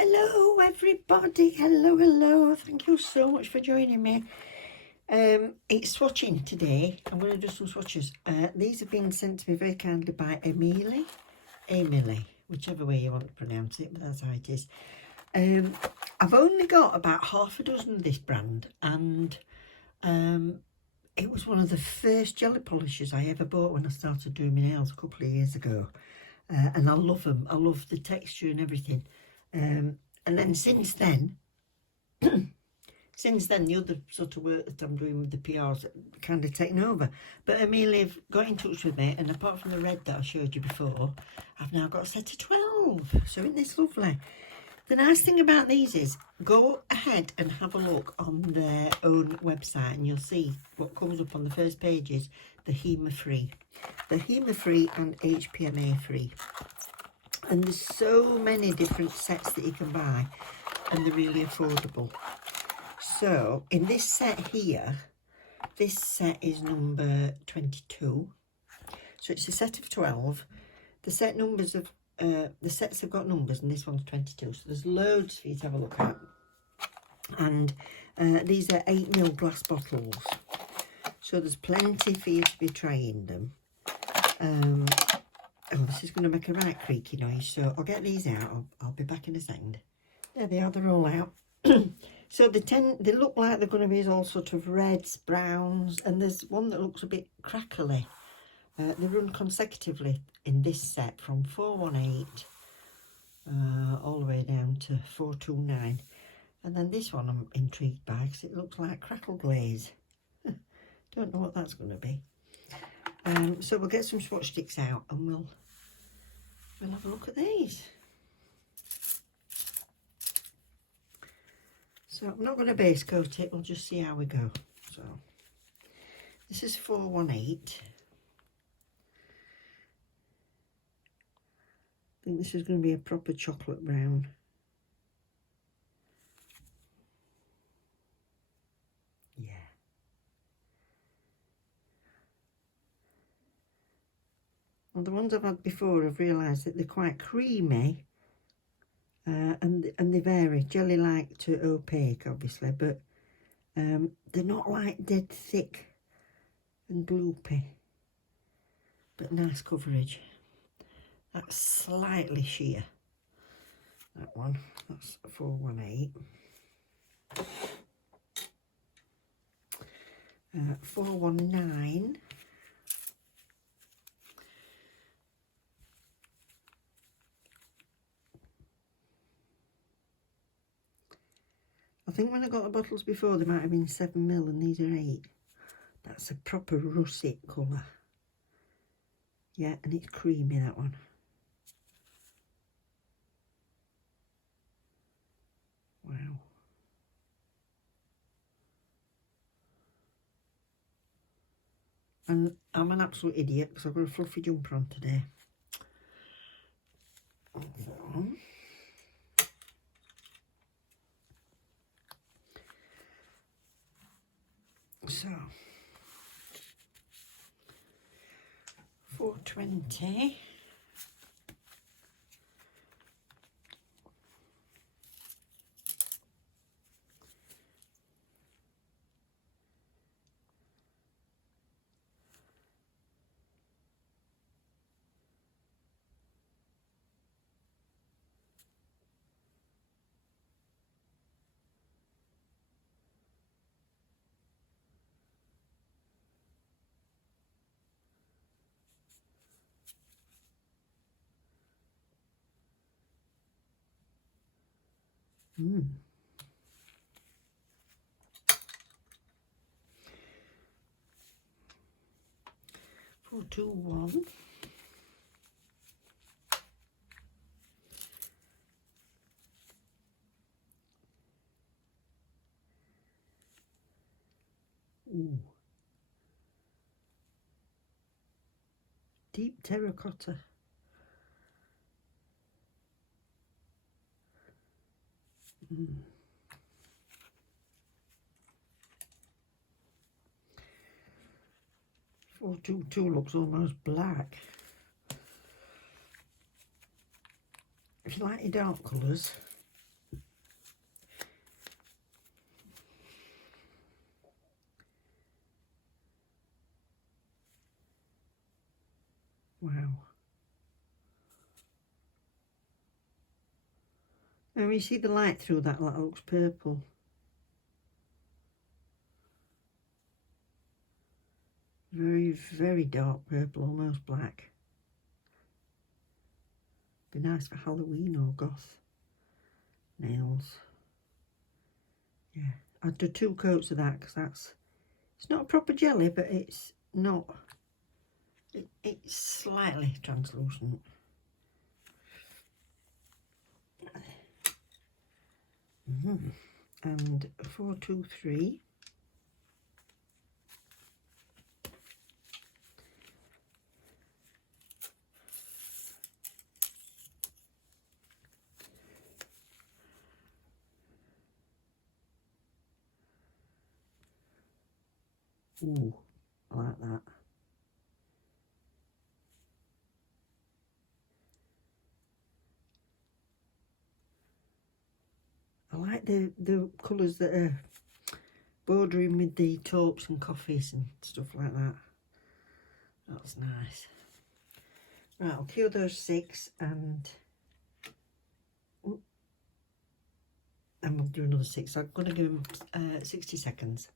Hello everybody, hello, thank you so much for joining me. It's swatching today. I'm going to do some swatches. These have been sent to me very kindly by Aimeili, whichever way you want to pronounce it, but that's how it is. I've only got about half a dozen of this brand, and it was one of the first jelly polishers I ever bought when I started doing my nails a couple of years ago. And I love them. I love the texture and everything. And then since then, the other sort of work that I'm doing with the PRs kind of taken over. But Aimeili have got in touch with me, and apart from the red that I showed you before, I've now got a set of 12. So isn't this lovely? The nice thing about these is, go ahead and have a look on their own website, and you'll see what comes up on the first page is the HEMA-free. The HEMA-free and HPMA-free. And there's so many different sets that you can buy, and they're really affordable. So in this set here, this set is number 22. So it's a set of 12. The set numbers of the sets have got numbers, and this one's 22. So there's loads for you to have a look at. And these are 8ml glass bottles. So there's plenty for you to be trying them. Oh, this is going to make a right creaky noise, so I'll get these out. I'll be back in a second. There they are, they're all out. So they look like they're going to be all sort of reds, browns, and there's one that looks a bit crackly. They run consecutively in this set from 418 all the way down to 429. And then this one I'm intrigued by because it looks like crackle glaze. Don't know what that's going to be. So we'll get some swatch sticks out and we'll have a look at these. So I'm not going to base coat it, we'll just see how we go. So this is 418. I think this is going to be a proper chocolate brown. Yeah. Well, the ones I've had before, I've realised that they're quite creamy. And they vary, jelly-like to opaque, obviously, but they're not like dead thick and gloopy, but nice coverage. That's slightly sheer, that one. That's 418. 419. I think when I got the bottles before, they might have been 7ml and these are 8. That's a proper russet colour. Yeah, and it's creamy, that one. Wow. And I'm an absolute idiot because I've got a fluffy jumper on today. So 420. Mm. 421. Ooh. Deep terracotta. Mm. 422 looks almost black. If you like your dark colours, Wow. Now you see the light through that, that looks purple. Very, very dark purple, almost black. Be nice for Halloween or goth nails. Yeah, I'd do 2 coats of that because it's not a proper jelly, but it's not. It's slightly translucent. And 423. Ooh, I like that. I like the colours that are bordering with the taupes and coffees and stuff like that. That's nice. Right, I'll cure those 6 and we'll do another 6. So I'm going to give them 60 seconds.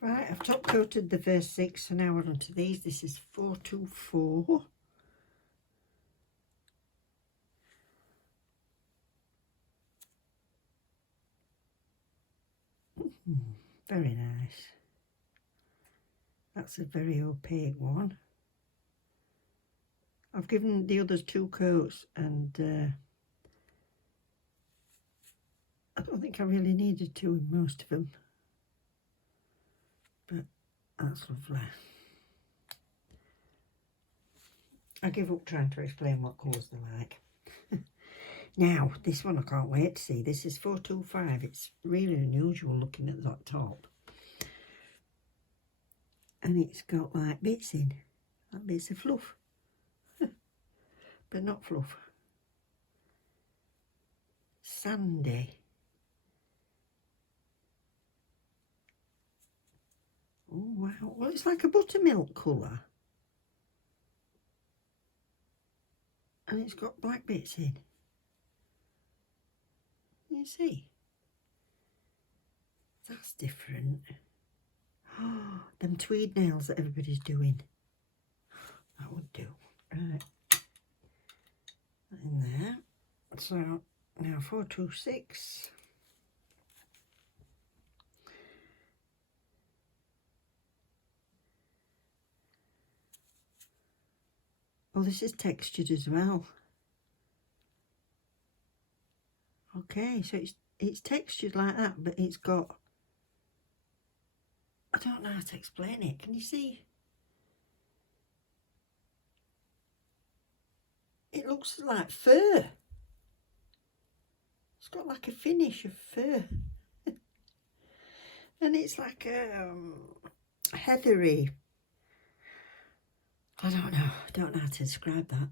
Right, I've top coated the first 6, so now we're on to these. This is 424. Very nice. That's a very opaque one. I've given the others 2 coats and I don't think I really needed to in most of them. But that's lovely. I give up trying to explain what colours they're like. Now, this one I can't wait to see. This is 425. It's really unusual looking at that top. And it's got like bits in, like bits of fluff. But not fluff. Sandy. Oh, wow. Well, it's like a buttermilk colour. And it's got black bits in. You see? That's different. Oh, them tweed nails that everybody's doing. That would do. Right. In there. So, now 426. Oh, this is textured as well. Okay, so it's textured like that, but it's got, I don't know how to explain it. Can you see? It looks like fur. It's got like a finish of fur. And it's like heathery. I don't know how to describe that.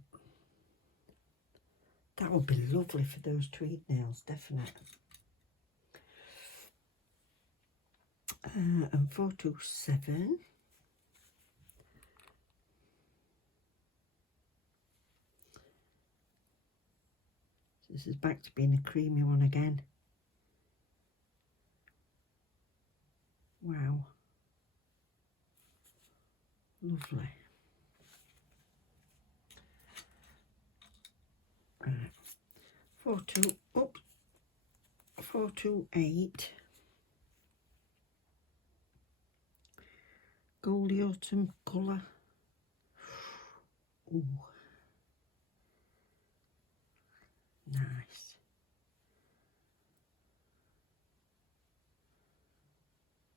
That would be lovely for those tweed nails, definitely. And 427. So this is back to being a creamy one again. Wow. Lovely. Right. 428. Goldy autumn colour. Ooh. Nice.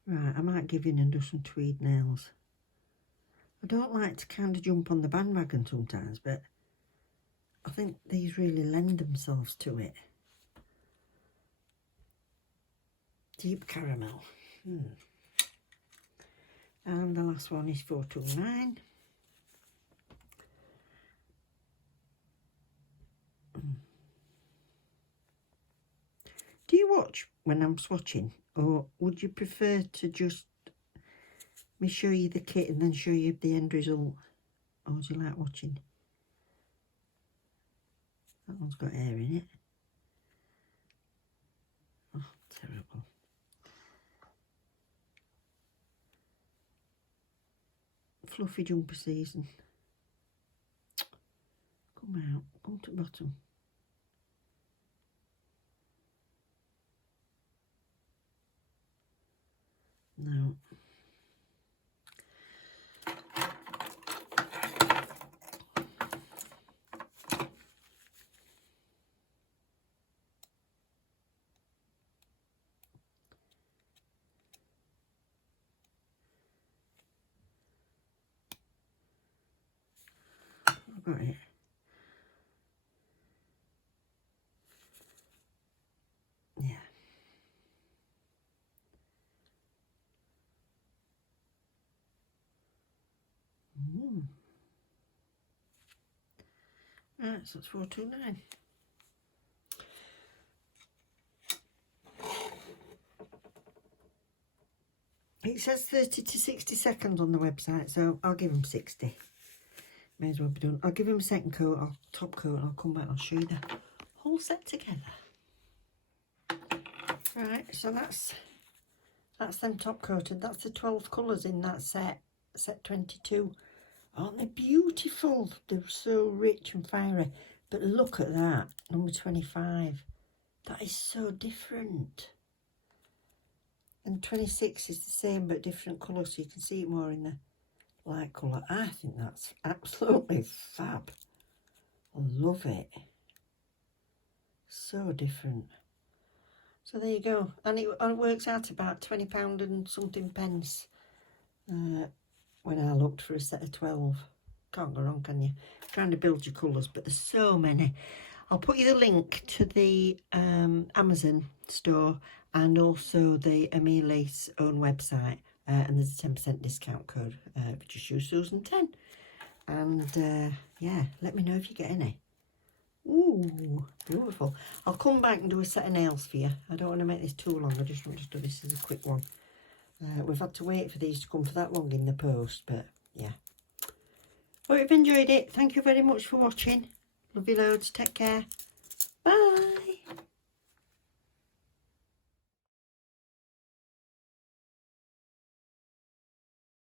Right, I might give in and do some tweed nails. I don't like to kind of jump on the bandwagon sometimes, but I think these really lend themselves to it. Deep caramel. And the last one is 429. Do you watch when I'm swatching, or would you prefer to just me show you the kit and then show you the end result? or do you like watching? That one's got hair in it. Oh, terrible. Fluffy jumper season. Come out, come to the bottom. No. I've got it. Yeah. Right, so that's 429. It says 30 to 60 seconds on the website, so I'll give them 60. May as well be done. I'll give them a second coat or top coat, and I'll come back and I'll show you the whole set together. Right, so that's them top coated. That's the 12 colours in that set 22. Aren't they beautiful? They're so rich and fiery. But look at that, number 25. That is so different. And 26 is the same but different colour, so you can see it more in the light colour. I think that's absolutely fab. I love it. So different. So there you go. And it works out about £20 and something pence when I looked for a set of 12. Can't go wrong, can you? Trying to build your colours, but there's so many. I'll put you the link to the Amazon store and also the Aimeili's own website, and there's a 10% discount code if you just use Susan10. And yeah, let me know if you get any. Ooh, beautiful. I'll come back and do a set of nails for you. I don't want to make this too long. I just want to do this as a quick one. We've had to wait for these to come for that long in the post, but yeah. Hope you've enjoyed it. Thank you very much for watching. Love you loads. Take care. Bye.